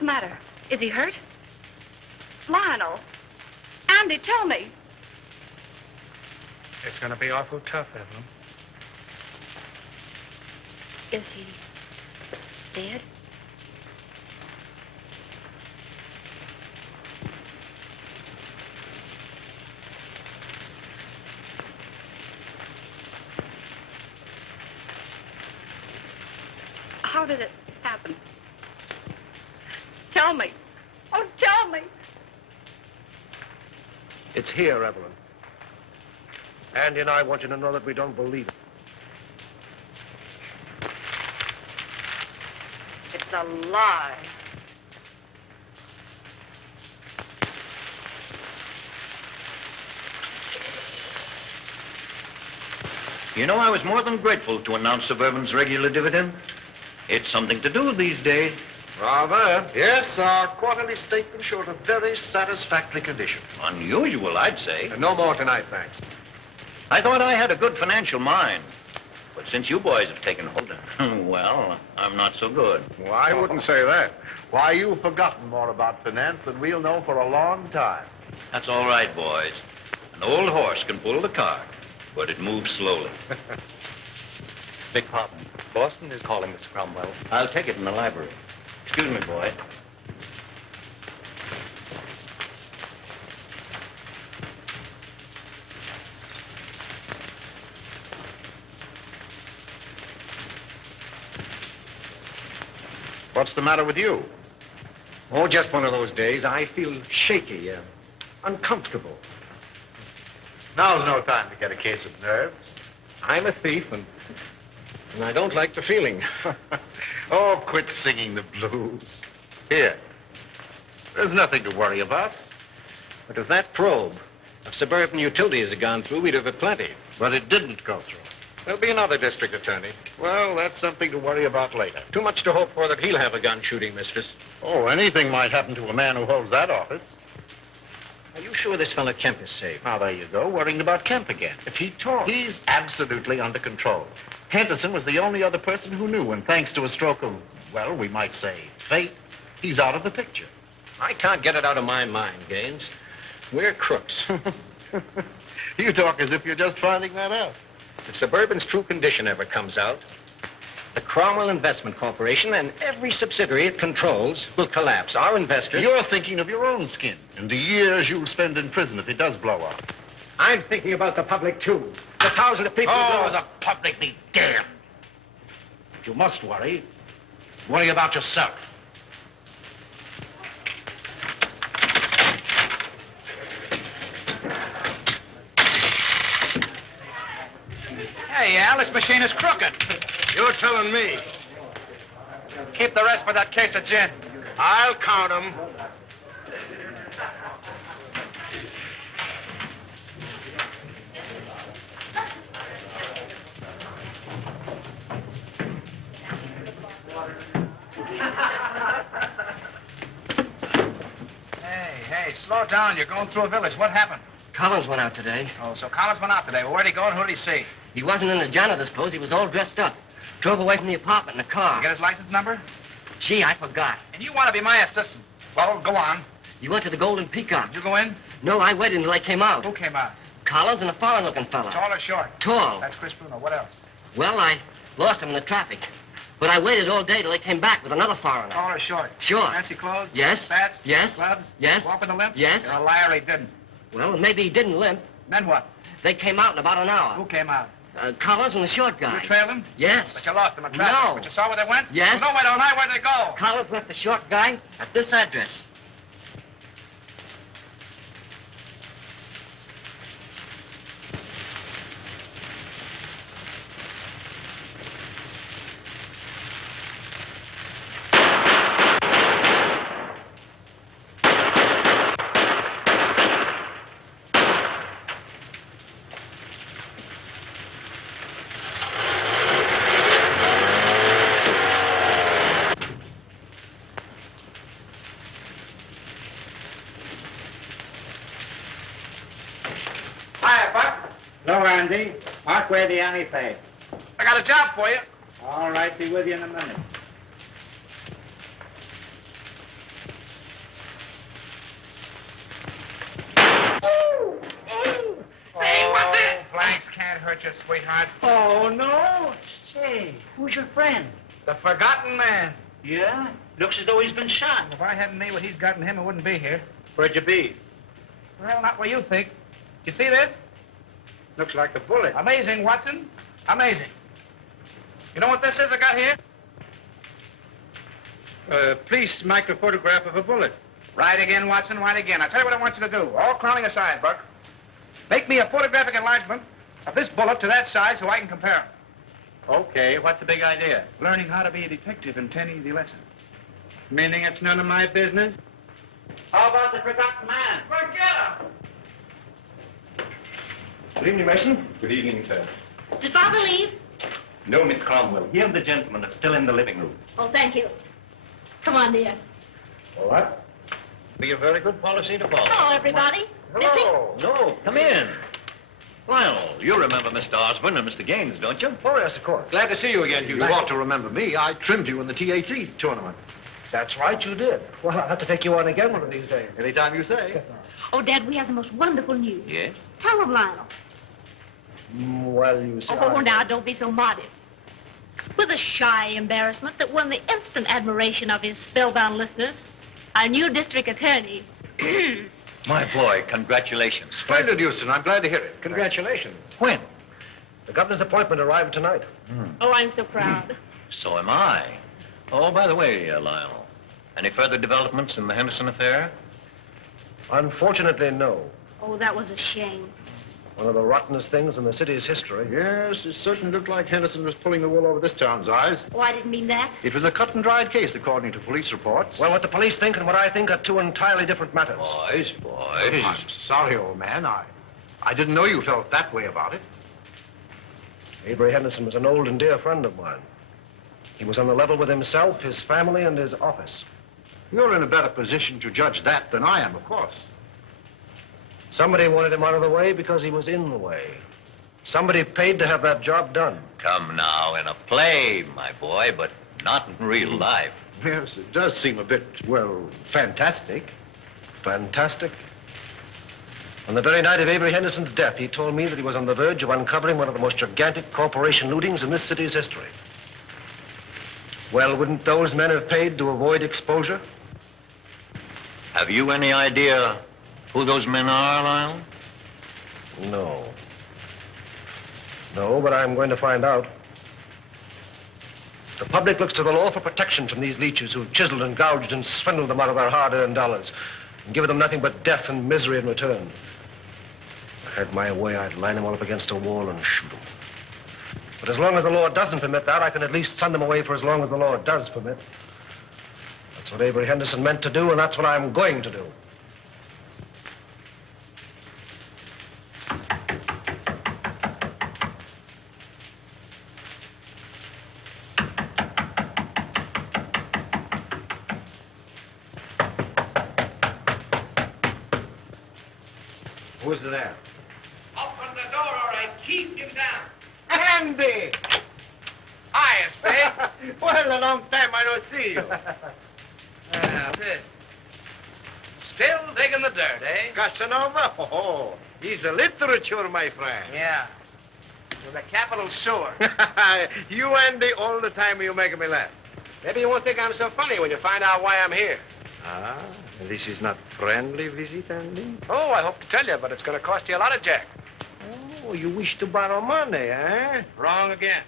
the matter? Is he hurt? Lionel. Andy, tell me. It's going to be awful tough, Evelyn. Is he dead? How did it happen? Tell me. Oh, tell me. It's here, Evelyn. Andy and I want you to know that we don't believe it. It's a lie. You know, I was more than grateful to announce Suburban's regular dividend. It's something to do these days. Rather. Yes, our quarterly statement showed a very satisfactory condition. Unusual, I'd say. No more tonight, thanks. I thought I had a good financial mind. But since you boys have taken hold, well, I'm not so good. Well, I wouldn't say that. Why, you've forgotten more about finance than we'll know for a long time. That's all right, boys. An old horse can pull the cart, but it moves slowly. Big pardon. Boston is calling, Mr. Cromwell. I'll take it in the library. Excuse me, boy. What's the matter with you? Oh, just one of those days. I feel shaky, uncomfortable. Now's no time to get a case of nerves. I'm a thief, and I don't like the feeling. Oh, quit singing the blues. Here. There's nothing to worry about. But if that probe of Suburban Utilities had gone through, we'd have had plenty. But it didn't go through. There'll be another district attorney. Well, that's something to worry about later. Too much to hope for that he'll have a gun shooting mistress. Oh, anything might happen to a man who holds that office. Are you sure this fellow Kemp is safe? Now, there you go, worrying about Kemp again. If he talks. He's absolutely under control. Henderson was the only other person who knew, and thanks to a stroke of, well, we might say, fate, he's out of the picture. I can't get it out of my mind, Gaines. We're crooks. You talk as if you're just finding that out. If Suburban's true condition ever comes out, the Cromwell Investment Corporation and every subsidiary it controls will collapse. Our investors... You're thinking of your own skin and the years you'll spend in prison if it does blow up. I'm thinking about the public, too. The thousands of people... Oh, the public be damned. If you must worry, worry about yourself. Hey, Al, this machine is crooked. You're telling me. Keep the rest for that case of gin. I'll count them. Hey, slow down. You're going through a village. What happened? Collins went out today. Oh, so Collins went out today. Well, where'd he go and who'd he see? He wasn't in the janitor's pose. He was all dressed up. Drove away from the apartment in a car. You get his license number? Gee, I forgot. And you want to be my assistant. Well, go on. You went to the Golden Peacock. Did you go in? No, I waited until they came out. Who came out? Collins and a foreign-looking fella. Tall or short? Tall. That's Chris Bruno. What else? Well, I lost him in the traffic. But I waited all day till they came back with another foreigner. Tall or short? Short. Fancy clothes? Yes. Spats? Yes. Gloves? Yes. Walk with a limp? Yes. You're a liar. He didn't. Well, maybe he didn't limp. Then what? They came out in about an hour. Who came out? Collins and the short guy. You trailed him? Yes. But you lost him in traffic. No. But you saw where they went? Yes. Well, no, wait all night. Where'd they go? Collins left the short guy at this address. Hello, Andy. Mark where the Annie paid. I got a job for you. All right, be with you in a minute. hurt you, sweetheart. Oh, no. Say, who's your friend? The forgotten man. Yeah? Looks as though he's been shot. If I hadn't made what he's got in him, I wouldn't be here. Where'd you be? Well, not where you think. You see this? Looks like the bullet. Amazing, Watson. Amazing. You know what this is I got here? Police microphotograph of a bullet. Right again, Watson, right again. I'll tell you what I want you to do. All clowning aside, Buck. Make me a photographic enlargement of this bullet to that size so I can compare them. Okay, what's the big idea? Learning how to be a detective in 10 easy lessons. Meaning it's none of my business? How about the forgotten man? Forget him! Good evening, Mason. Good evening, sir. Did Father leave? No, Miss Cromwell. He and the gentleman are still in the living room. Oh, thank you. Come on, dear. All right. Be a very good policy to follow. Hello, everybody. Hello. No, come in. Lionel, you remember Mr. Osborne and Mr. Gaines, don't you? Oh, yes, of course. Glad to see you again, Hugh. You ought to remember me. I trimmed you in the THC tournament. That's right, you did. Well, I'll have to take you on again one of these days. Anytime you say. Oh, Dad, we have the most wonderful news. Yes? Tell them, Lionel. Well, you see. Oh, now, don't be so modest. With a shy embarrassment that won the instant admiration of his spellbound listeners, our new district attorney. My boy, congratulations. Splendid, Houston. I'm glad to hear it. Congratulations. When? The governor's appointment arrived tonight. Oh, I'm so proud. So am I. Oh, by the way, Lionel, any further developments in the Henderson affair? Unfortunately, no. Oh, that was a shame. One of the rottenest things in the city's history. Yes, it certainly looked like Henderson was pulling the wool over this town's eyes. Oh, I didn't mean that. It was a cut-and-dried case, according to police reports. Well, what the police think and what I think are two entirely different matters. Boys. I'm sorry, old man. I didn't know you felt that way about it. Avery Henderson was an old and dear friend of mine. He was on the level with himself, his family, and his office. You're in a better position to judge that than I am, of course. Somebody wanted him out of the way because he was in the way. Somebody paid to have that job done. Come now, in a play, my boy, but not in real life. Yes, it does seem a bit, well, fantastic. Fantastic. On the very night of Avery Henderson's death, he told me that he was on the verge of uncovering one of the most gigantic corporation lootings in this city's history. Well, wouldn't those men have paid to avoid exposure? Have you any idea who those men are, Lionel? No. No, but I'm going to find out. The public looks to the law for protection from these leeches who've chiseled and gouged and swindled them out of their hard-earned dollars and given them nothing but death and misery in return. If I had my way, I'd line them all up against a wall and shoot them. But as long as the law doesn't permit that, I can at least send them away for as long as the law does permit. That's what Avery Henderson meant to do, and that's what I'm going to do. Who's there? Open the door or I keep you down. Andy! Hiya, Spade. Well, a long time I don't see you. That's it. Still digging the dirt, eh? Casanova? Oh, he's a literature, my friend. Yeah. With a capital sewer. You, Andy, all the time you make me laugh. Maybe you won't think I'm so funny when you find out why I'm here. Ah, this is not friendly visit, Andy? Oh, I hope to tell you, but it's going to cost you a lot of jack. Oh, you wish to borrow money, eh? Wrong again.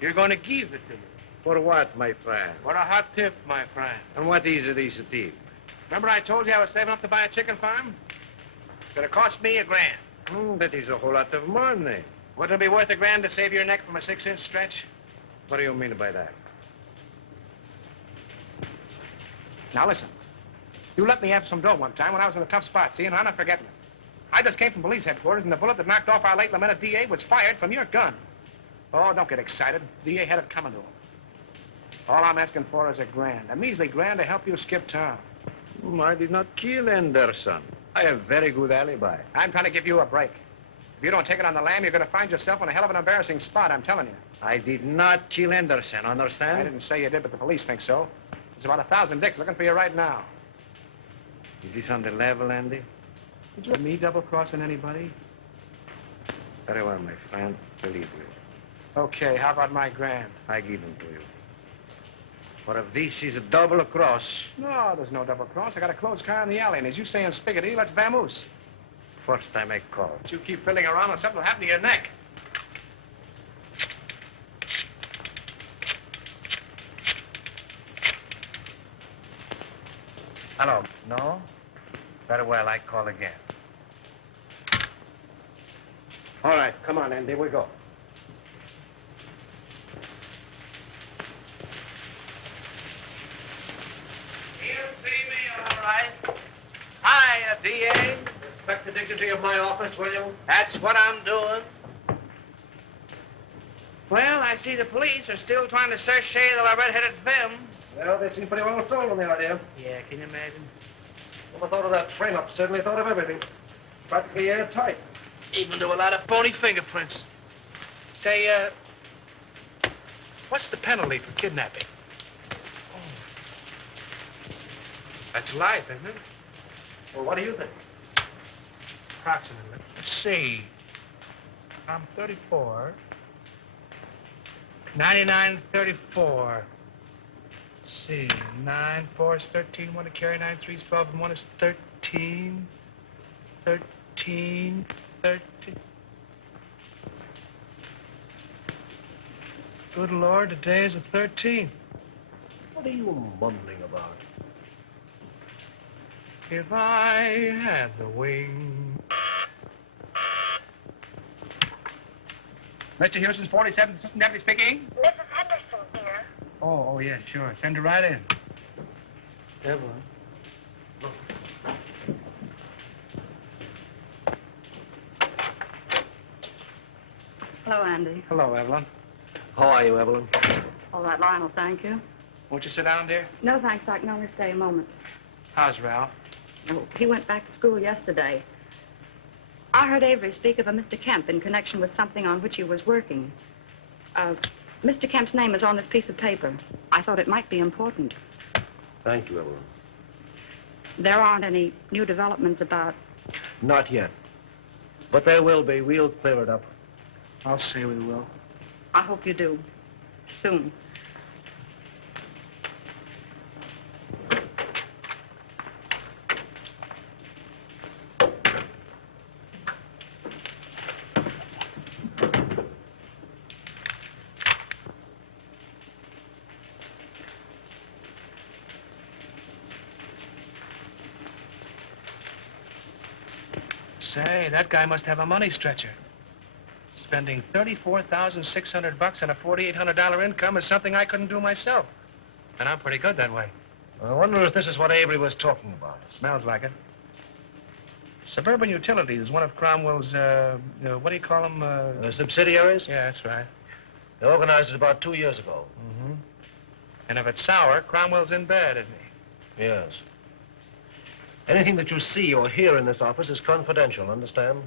You're going to give it to me. For what, my friend? For a hot tip, my friend. And what is this tip? Remember I told you I was saving up to buy a chicken farm? It's going to cost me $1,000. That is a whole lot of money. Wouldn't it be worth $1,000 to save your neck from a 6-inch stretch? What do you mean by that? Now, listen. You let me have some dough one time when I was in a tough spot, see, and I'm not forgetting it. I just came from police headquarters, and the bullet that knocked off our late lamented DA was fired from your gun. Oh, don't get excited. DA had it coming to him. All I'm asking for is $1,000. A measly $1,000 to help you skip town. I did not kill Anderson. I have very good alibi. I'm trying to give you a break. If you don't take it on the lam, you're going to find yourself in a hell of an embarrassing spot, I'm telling you. I did not kill Anderson, understand? I didn't say you did, but the police think so. There's about 1,000 dicks looking for you right now. Is this on the level, Andy? Did you me double-crossing anybody? Very well, my friend. Believe you. Okay, how about my grand? I give them to you. But if this is a double cross, No, there's no double cross. I got a closed car in the alley, and as you say in Spiggity, let's vamoose. first I make call. But you keep fiddling around and something will happen to your neck. Hello. No? Very well, I call again. All right, come on, Andy, we go. You see me, all right. Hiya, D.A. Respect the dignity of my office, will you? That's what I'm doing. Well, I see the police are still trying to search Shay the red-headed Vim. Well, they seem pretty well sold on the idea. Yeah, can you imagine? Well, I thought of that frame-up, certainly thought of everything. Practically airtight. Even do a lot of phony fingerprints. Say, what's the penalty for kidnapping? Oh. That's life, isn't it? Well, what do you think? Approximately. Let's see. I'm 34. 99.34. Let's see. 9 4 is 13. 1 to carry. 9 3 is 12. And 1 is 13. 13. 13. Good Lord, today is the 13th. What are you mumbling about? If I had the wing. Mr. Houston's 47th Assistant Deputy speaking. Mrs. Henderson here. Oh, yeah, sure. Send her right in. Evelyn. Hello, Andy. Hello, Evelyn. How are you, Evelyn? All right, Lionel, thank you. Won't you sit down, dear? No, thanks, I can only stay a moment. How's Ralph? Oh, he went back to school yesterday. I heard Avery speak of a Mr. Kemp in connection with something on which he was working. Mr. Kemp's name is on this piece of paper. I thought it might be important. Thank you, Evelyn. There aren't any new developments about... Not yet. But there will be. We'll clear it up. I'll say we will. I hope you do. Soon. Say, that guy must have a money stretcher. Spending $34,600 on a $4,800 income is something I couldn't do myself. And I'm pretty good that way. I wonder if this is what Avery was talking about. Smells like it. Suburban Utilities is one of Cromwell's, what do you call them? Subsidiaries? Yeah, that's right. They organized it about 2 years ago. Mm-hmm. And if it's sour, Cromwell's in bed, isn't he? Yes. Anything that you see or hear in this office is confidential, understand?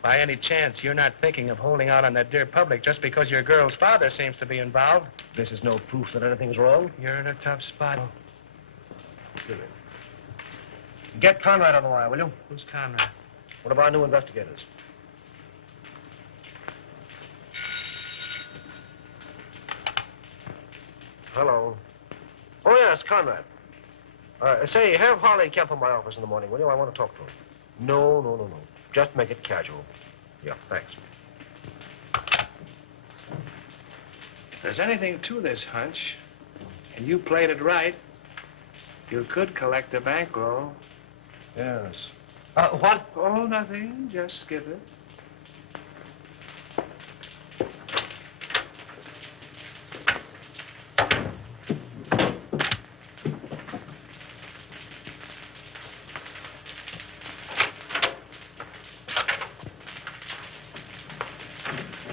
By any chance, you're not thinking of holding out on that dear public just because your girl's father seems to be involved? This is no proof that anything's wrong. You're in a tough spot. Get Conrad on the wire, will you? Who's Conrad? One of our new investigators. Hello. Oh, yes, Conrad. Say, have Harley Kemp in my office in the morning, will you? I want to talk to him. No. Just make it casual. Yeah, thanks. If there's anything to this hunch, and you played it right, you could collect a bankroll. Yes. What? Oh, nothing. Just skip it.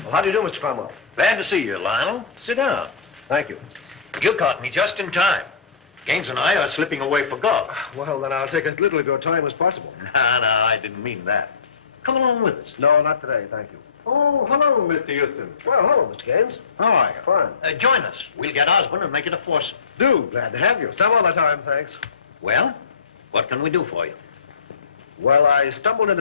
Well, how do you do, Mr. Cromwell? Glad to see you, Lionel. Sit down. Thank you. You caught me just in time. Gaines and I are slipping away for golf. Well, then I'll take as little of your time as possible. No, I didn't mean that. Come along with us. No, not today, thank you. Oh, hello, Mr. Houston. Well, hello, Mr. Gaines. How are you? Fine. Join us. We'll get Osborne and make it a foursome. Do. Glad to have you. Some other time, thanks. Well, what can we do for you? Well, I stumbled into